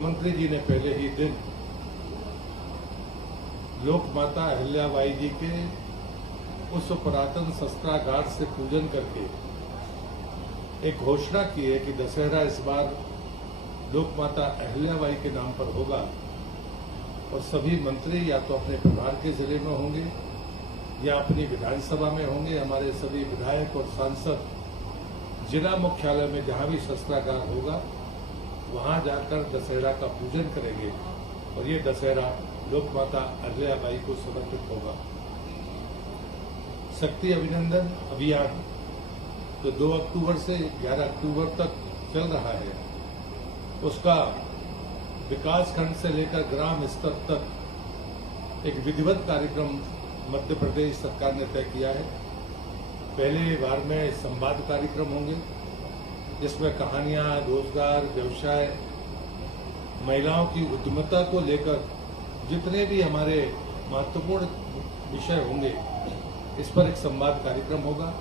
मंत्री जी ने पहले ही दिन लोक माता अहिल्याबाई जी के उस पुरातन शस्त्रागार से पूजन करके एक घोषणा की है कि दशहरा इस बार लोक माता अहिल्याबाई के नाम पर होगा और सभी मंत्री या तो अपने प्रभार के जिले में होंगे या अपनी विधानसभा में होंगे। हमारे सभी विधायक और सांसद जिला मुख्यालय में जहां भी शस्त्रागार होगा वहां जाकर दशहरा का पूजन करेंगे और ये दशहरा लोक माता अहिल्याबाई को समर्पित होगा। शक्ति अभिनंदन अभियान जो 2 अक्टूबर से 11 अक्टूबर तक चल रहा है, उसका विकास खंड से लेकर ग्राम स्तर तक एक विधिवत कार्यक्रम मध्य प्रदेश सरकार ने तय किया है। पहले बार में संवाद कार्यक्रम होंगे जिसमें कहानियां, रोजगार, व्यवसाय, महिलाओं की उद्यमिता को लेकर जितने भी हमारे महत्वपूर्ण विषय होंगे इस पर एक संवाद कार्यक्रम होगा।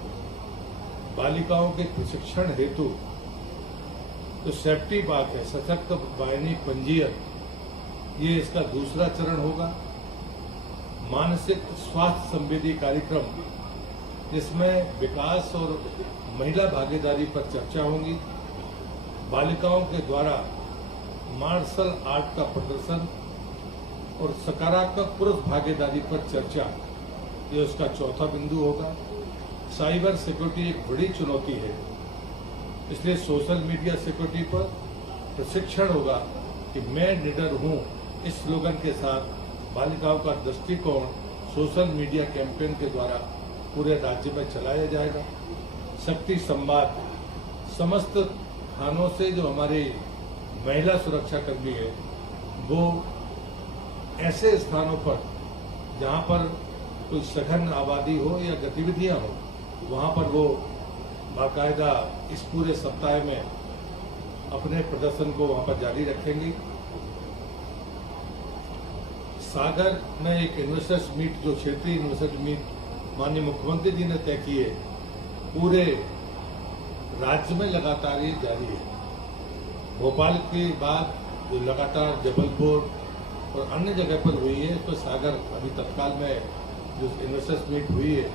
बालिकाओं के प्रशिक्षण हेतु जो सेफ्टी बात है, सशक्त वाहिनी पंजीयन, ये इसका दूसरा चरण होगा। मानसिक स्वास्थ्य संवेदी कार्यक्रम जिसमें विकास और महिला भागीदारी पर चर्चा होगी। बालिकाओं के द्वारा मार्शल आर्ट का प्रदर्शन और सकारात्मक पुरुष भागीदारी पर चर्चा, ये उसका चौथा बिंदु होगा। साइबर सिक्योरिटी एक बड़ी चुनौती है, इसलिए सोशल मीडिया सिक्योरिटी पर प्रशिक्षण होगा कि मैं निडर हूं। इस स्लोगन के साथ बालिकाओं का दृष्टिकोण सोशल मीडिया कैंपेन के द्वारा पूरे राज्य में चलाया जाएगा। शक्ति संवाद समस्त थानों से जो हमारे महिला सुरक्षा कर्मी है वो ऐसे स्थानों पर जहां पर कोई सघन आबादी हो या गतिविधियां हो वहां पर वो बाकायदा इस पूरे सप्ताह में अपने प्रदर्शन को वहां पर जारी रखेंगी। सागर में एक इन्वेस्टर्स मीट, जो क्षेत्रीय इन्वेस्टर्स मीट माननीय मुख्यमंत्री जी ने तय किए, पूरे राज्य में लगातार ये जारी है। भोपाल के बाद जो लगातार जबलपुर और अन्य जगह पर हुई है, तो सागर अभी तत्काल में जो इन्वेस्टर्स मीट हुई है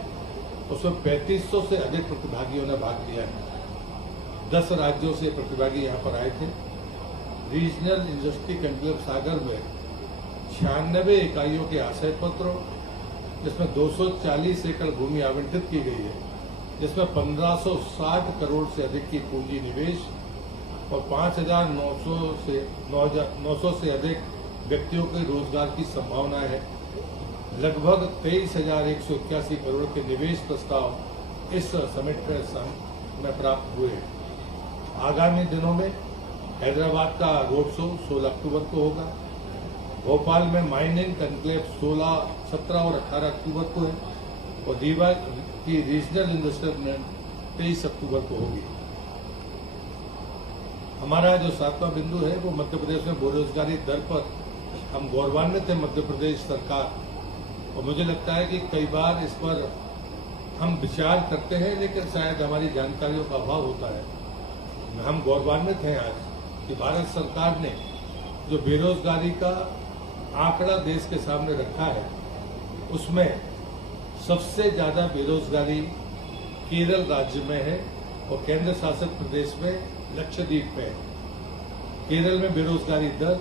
उसमें 3500 से अधिक प्रतिभागियों ने भाग लिया है। 10 राज्यों से प्रतिभागी यहाँ पर आए थे। रीजनल इंडस्ट्री कॉन्क्लेव सागर में 96 इकाइयों के आशय पत्र, जिसमें 240 एकड़ भूमि आवंटित की गई है, जिसमें 1560 करोड़ से अधिक की पूंजी निवेश और 5,900 से अधिक व्यक्तियों के रोजगार की संभावना है। लगभग 23,181 करोड़ के निवेश प्रस्ताव इस समिट में प्राप्त हुए हैं। आगामी दिनों में हैदराबाद का रोड शो 16 अक्टूबर को होगा। भोपाल में माइनिंग कॉन्क्लेव 16, 17 और 18 अक्टूबर को है और रीवा की रीजनल इन्वेस्टमेंट 23 अक्टूबर को होगी। हमारा जो 7वां बिंदु है वो मध्य प्रदेश में बेरोजगारी दर पर हम गौरवान्वित है मध्य प्रदेश सरकार, और मुझे लगता है कि कई बार इस पर हम विचार करते हैं लेकिन शायद हमारी जानकारियों का अभाव होता है। हम गौरवान्वित हैं आज कि भारत सरकार ने जो बेरोजगारी का आंकड़ा देश के सामने रखा है उसमें सबसे ज्यादा बेरोजगारी केरल राज्य में है और केंद्र शासित प्रदेश में लक्षद्वीप में है। केरल में बेरोजगारी दर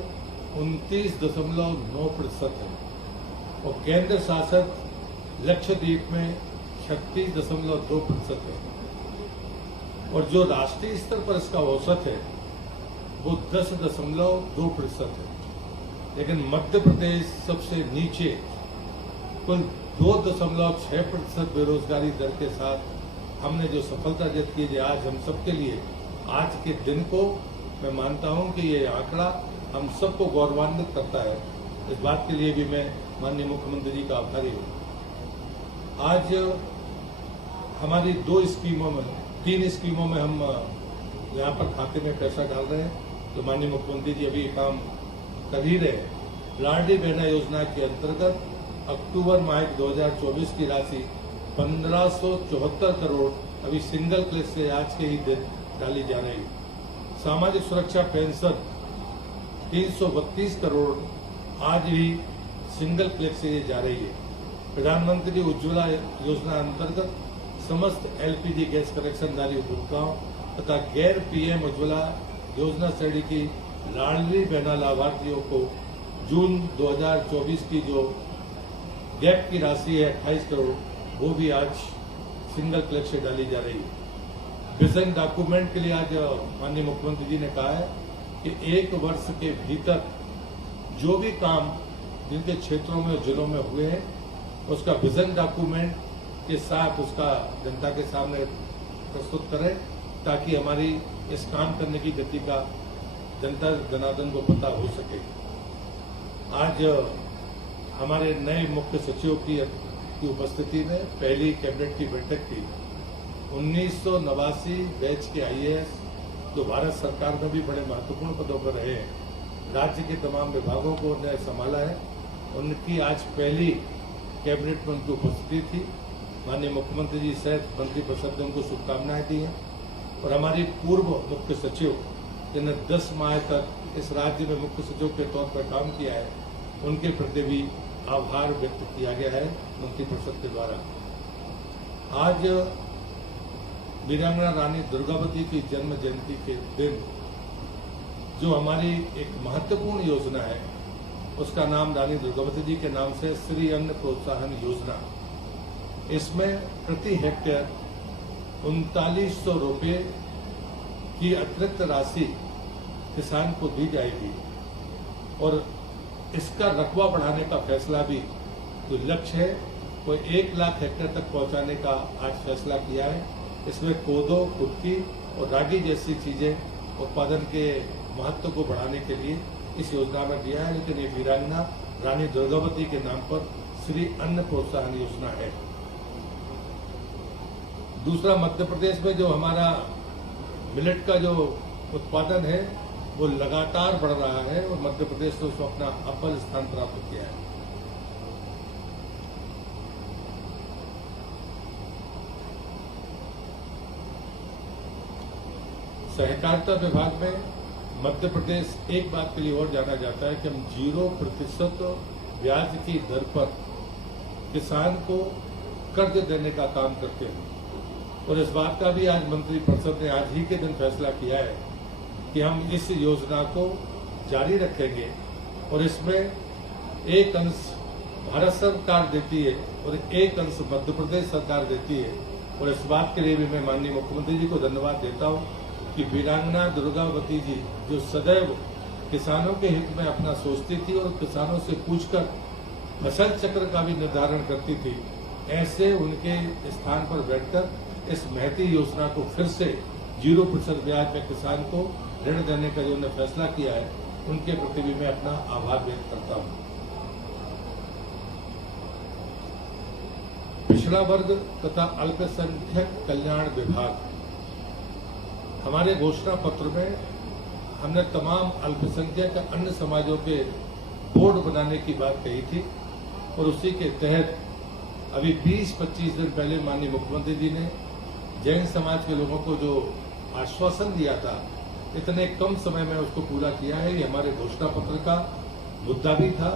29.9% है और केंद्र शासित लक्षद्वीप में 36.2% है और जो राष्ट्रीय स्तर पर इसका औसत है वो 10.2% है। लेकिन मध्य प्रदेश सबसे नीचे कुल 2.6% बेरोजगारी दर के साथ हमने जो सफलता अर्जित की है, आज हम सबके लिए आज के दिन को मैं मानता हूं कि ये आंकड़ा हम सबको गौरवान्वित करता है। इस बात के लिए भी मैं माननीय मुख्यमंत्री जी का आभारी हूं। आज हमारी 3 स्कीमों में हम यहाँ पर खाते में पैसा डाल रहे हैं, तो माननीय मुख्यमंत्री जी अभी काम कर ही रहे। लाडली बहना योजना के अंतर्गत अक्टूबर माह 2024 की राशि 1574 करोड़ अभी सिंगल क्लिक से आज के ही दिन डाली जा रही है। सामाजिक सुरक्षा पेंशन 332 करोड़ आज भी सिंगल क्लिक से ये जा रही है। प्रधानमंत्री उज्ज्वला योजना अंतर्गत समस्त एलपीजी गैस कनेक्शनधारी उपभोक्ताओं तथा गैर पीएम उज्ज्वला योजना श्रेणी की लाडली बहना लाभार्थियों को जून 2024 की जो गैप की राशि है 28 करोड़, वो भी आज सिंगल क्लिक से डाली जा रही है। विजन डॉक्यूमेंट के लिए आज माननीय मुख्यमंत्री जी ने कहा है कि 1 वर्ष के भीतर जो भी काम जिनके क्षेत्रों में जिलों में हुए हैं उसका विजन डॉक्यूमेंट के साथ उसका जनता के सामने प्रस्तुत करें, ताकि हमारी इस काम करने की गति का जनता जनार्दन को पता हो सके। आज हमारे नए मुख्य सचिव की उपस्थिति में पहली कैबिनेट की बैठक की 1989 बैच के आईएएस जो भारत सरकार में भी बड़े महत्वपूर्ण पदों पर रहे हैं, राज्य के तमाम विभागों को उन्हें संभाला है, उनकी आज पहली कैबिनेट में उनकी उपस्थिति थी। माननीय मुख्यमंत्री जी सहित मंत्रिपरिषद ने उनको शुभकामनाएं दी हैं और हमारी पूर्व मुख्य सचिव जिन्हें 10 माह तक इस राज्य में मुख्य सचिव के तौर पर काम किया है, उनके प्रति भी आभार व्यक्त किया गया है मंत्रिपरिषद के द्वारा। आज वीरांगना रानी दुर्गावती की जन्म जयंती के दिन जो हमारी एक महत्वपूर्ण योजना है उसका नाम रानी दुर्गावती जी के नाम से श्री अन्न प्रोत्साहन योजना। इसमें प्रति हेक्टेयर 3900 रुपये की अतिरिक्त राशि किसान को दी जाएगी और इसका रकबा बढ़ाने का फैसला भी जो लक्ष्य है वो 1 लाख हेक्टेयर तक पहुंचाने का आज फैसला किया है। इसमें कोदो, कुटकी और रागी जैसी चीजें उत्पादन के महत्व को बढ़ाने के लिए इस योजना में दिया है, लेकिन ये वीरांगना रानी दुर्गावती के नाम पर श्री अन्न प्रोत्साहन योजना है। दूसरा, मध्य प्रदेश में जो हमारा मिलेट का जो उत्पादन है वो लगातार बढ़ रहा है और मध्य प्रदेश ने उसमें अपना अव्वल स्थान प्राप्त किया है। सहकारिता विभाग में मध्य प्रदेश एक बात के लिए और जाना जाता है कि हम 0% ब्याज की दर पर किसान को कर्ज देने का काम करते हैं और इस बात का भी आज मंत्रिपरिषद ने आज ही के दिन फैसला किया है कि हम इस योजना को जारी रखेंगे और इसमें एक अंश भारत सरकार देती है और एक अंश मध्य प्रदेश सरकार देती है। और इस बात के लिए भी मैं माननीय मुख्यमंत्री जी को धन्यवाद देता हूं कि वीरांगना दुर्गावती जी जो सदैव किसानों के हित में अपना सोचती थी और किसानों से पूछकर फसल चक्र का भी निर्धारण करती थी, ऐसे उनके स्थान पर बैठकर इस महती योजना को फिर से 0% ब्याज में किसान को ऋण देने का जो उन्होंने फैसला किया है, उनके प्रति भी मैं अपना आभार व्यक्त करता हूं। पिछड़ा वर्ग तथा अल्पसंख्यक कल्याण विभाग, हमारे घोषणा पत्र में हमने तमाम अल्पसंख्यक अन्य समाजों के बोर्ड बनाने की बात कही थी और उसी के तहत अभी 20-25 दिन पहले माननीय मुख्यमंत्री जी ने जैन समाज के लोगों को जो आश्वासन दिया था, इतने कम समय में उसको पूरा किया है। ये हमारे घोषणा पत्र का मुद्दा भी था,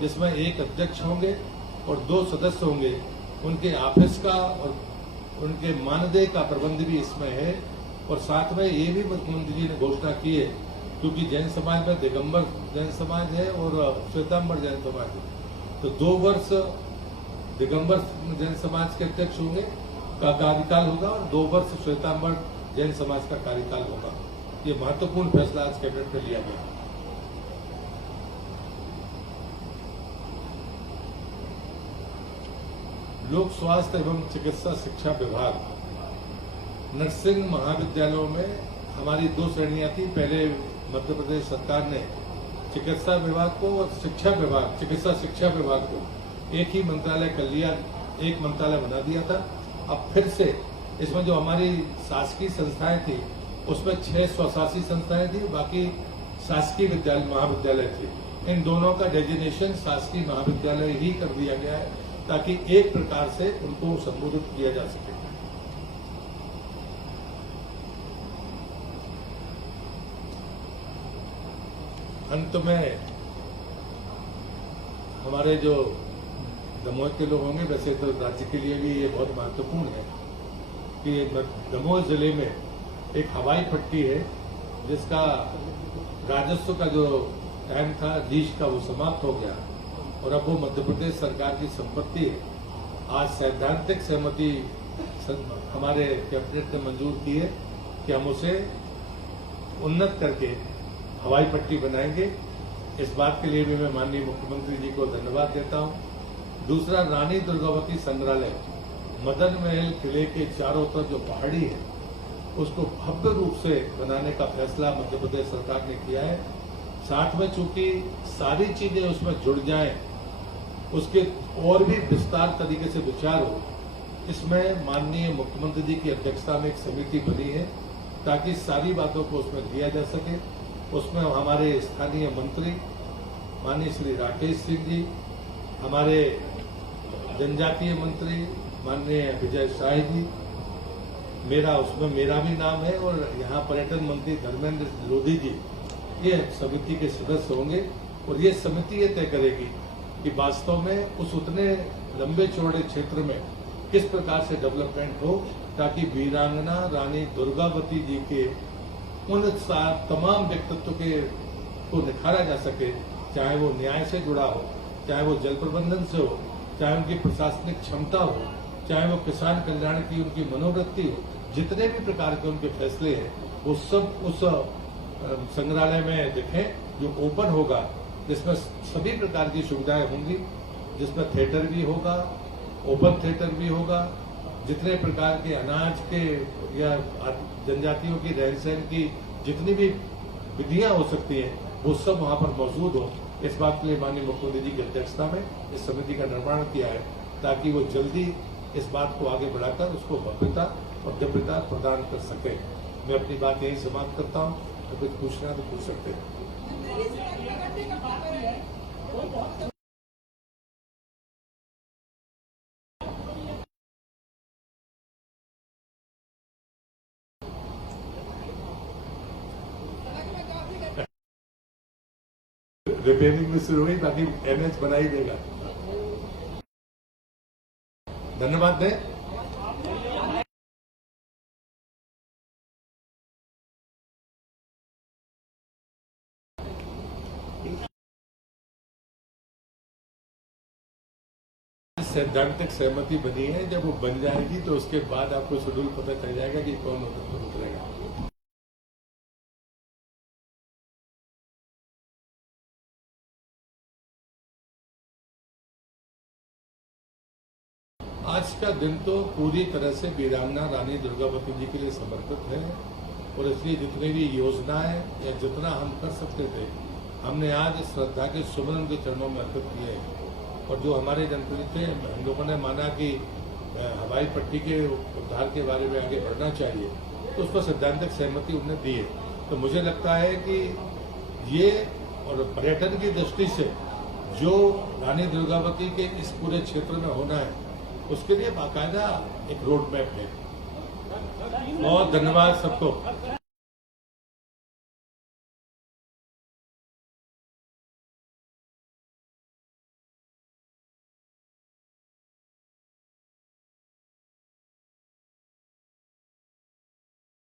जिसमें एक अध्यक्ष होंगे और 2 सदस्य होंगे। उनके ऑफिस का और उनके मानदेय का प्रबंध भी इसमें है और साथ में ये भी मुख्यमंत्री जी ने घोषणा की है, क्योंकि जैन समाज में दिगंबर जैन समाज है और श्वेतांबर जैन समाज है, तो 2 वर्ष दिगंबर जैन समाज के अध्यक्ष होंगे का कार्यकाल होगा और 2 वर्ष श्वेतांबर जैन समाज का कार्यकाल होगा। ये महत्वपूर्ण फैसला आज कैबिनेट में लिया गया। लोक स्वास्थ्य एवं चिकित्सा शिक्षा विभाग, नर्सिंग महाविद्यालयों में हमारी 2 श्रेणियां थी। पहले मध्य प्रदेश सरकार ने चिकित्सा विभाग को और शिक्षा विभाग, चिकित्सा शिक्षा विभाग को एक ही मंत्रालय कर लिया, एक मंत्रालय बना दिया था। अब फिर से इसमें जो हमारी शासकीय संस्थाएं थी उसमें 6 स्वशासी संस्थाएं थी, बाकी शासकीय विद्यालय महाविद्यालय थे। इन दोनों का डेजिग्नेशन शासकीय महाविद्यालय ही कर दिया गया है, ताकि एक प्रकार से उनको संबोधित किया जा सके। अंत में हमारे जो दमोह के लोग होंगे, वैसे तो राज्य के लिए भी ये बहुत महत्वपूर्ण है कि दमोह जिले में एक हवाई पट्टी है जिसका राजस्व का जो टाइम था लीज का वो समाप्त हो गया और अब वो मध्य प्रदेश सरकार की संपत्ति है। आज सैद्धांतिक सहमति हमारे कैबिनेट ने मंजूर की है कि हम उसे उन्नत करके हवाई पट्टी बनाएंगे। इस बात के लिए भी मैं माननीय मुख्यमंत्री जी को धन्यवाद देता हूं। दूसरा, रानी दुर्गावती संग्रहालय मदन महल किले के चारों तरफ जो पहाड़ी है उसको भव्य रूप से बनाने का फैसला मध्य प्रदेश सरकार ने किया है। साथ में चूंकि सारी चीजें उसमें जुड़ जाएं, उसके और भी विस्तार तरीके से विचार हो, इसमें माननीय मुख्यमंत्री जी की अध्यक्षता में एक समिति बनी है ताकि सारी बातों को उसमें लिया जा सके। उसमें हमारे स्थानीय मंत्री माननीय श्री राकेश सिंह जी, हमारे जनजातीय मंत्री माननीय विजय शाह जी, उसमें मेरा भी नाम है और यहाँ पर्यटन मंत्री धर्मेंद्र लोधी जी, ये समिति के सदस्य होंगे और ये समिति ये तय करेगी कि वास्तव में उस उतने लंबे चौड़े क्षेत्र में किस प्रकार से डेवलपमेंट हो ताकि वीरांगना रानी दुर्गावती जी के उन तमाम व्यक्तित्व को निखारा जा सके, चाहे वो न्याय से जुड़ा हो, चाहे वो जल प्रबंधन से हो, चाहे उनकी प्रशासनिक क्षमता हो, चाहे वो किसान कल्याण की उनकी मनोवृत्ति हो, जितने भी प्रकार के उनके फैसले हैं वो सब उस संग्रहालय में दिखें जो ओपन होगा, जिसमें सभी प्रकार की सुविधाएं होंगी, जिसमें थिएटर भी होगा, ओपन थिएटर भी होगा, जितने प्रकार के अनाज के या जनजातियों की रहन सहन की जितनी भी विधियां हो सकती हैं वो सब वहां पर मौजूद हो। इस बात के लिए माननीय मुख्यमंत्री जी की अध्यक्षता में इस समिति का निर्माण किया है ताकि वो जल्दी इस बात को आगे बढ़ाकर उसको भव्यता और दिव्यता प्रदान कर सके। मैं अपनी बात यही समाप्त करता हूँ। तो कुछ पूछना तो पूछ सकते हैं। रिपेयरिंग में शुरू हुई, बाकी एनएच बना ही देगा। धन्यवाद दें। सैद्धांतिक सहमति बनी है, जब वो बन जाएगी तो उसके बाद आपको शेड्यूल पता चल जाएगा कि कौन उतरेगा। आज का दिन तो पूरी तरह से वीरांगना रानी दुर्गावती जी के लिए समर्पित है और इसलिए जितनी भी योजनाएं या जितना हम कर सकते थे हमने आज श्रद्धा के सुमरन के चरणों में अर्पित किए हैं। और जो हमारे जनप्रतिनिधि थे, हम लोगों ने माना कि हवाई पट्टी के उद्धार के बारे में आगे बढ़ना चाहिए, तो उस पर सैद्धांतिक सहमति उन्होंने दी है। तो मुझे लगता है कि ये और पर्यटन की दृष्टि से जो रानी दुर्गावती के इस पूरे क्षेत्र में होना है उसके लिए बाकायदा एक रोड मैप है। बहुत धन्यवाद सबको।